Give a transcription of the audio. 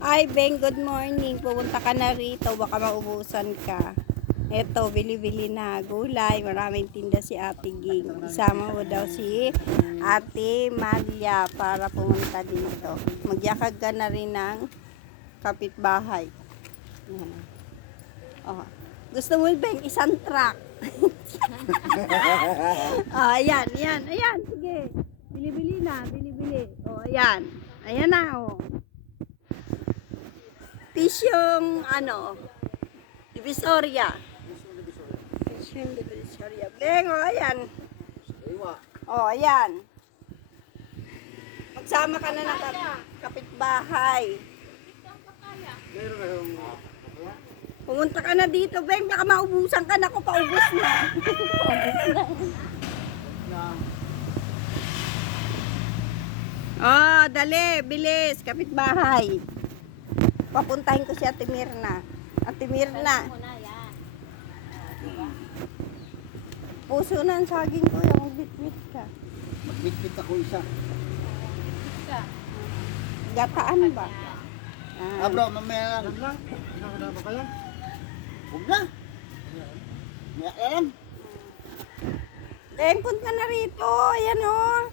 Ay, Beng, good morning. Pupunta ka na rito. Baka maubusan ka. Eto, bili-bili na gulay. Maraming tinda si Ate Ging. Isama mo daw si Ate Malia para pumunta dito. Magyakag ka na rin ng kapitbahay. Yan. Oh. Gusto mo, Beng, isang truck. Oh, ayan. Sige. Bili-bili na, bili-bili. Oh, ayan. Ayan na, oh. Pisyong, Divisoria. Pisyong Divisoria. Beng, oh, ayan. Oh, ayan. Magsama ka na ng kapitbahay. Pumunta ka na dito, Beng. Baka maubusan ka na. Ako, paubos na. Oh, dali, bilis, kapitbahay. Papuntahin ko si Ate Mirna. Ate Mirna. Puso na ang saging ko, yung bit-bit ka. Magbitbit ako isa. Gataan ba? Bro, mamaya lang. Nakakada ba kayo? Huwag na. Mamaya lang. Beng, punta na rito. Ayan, oh.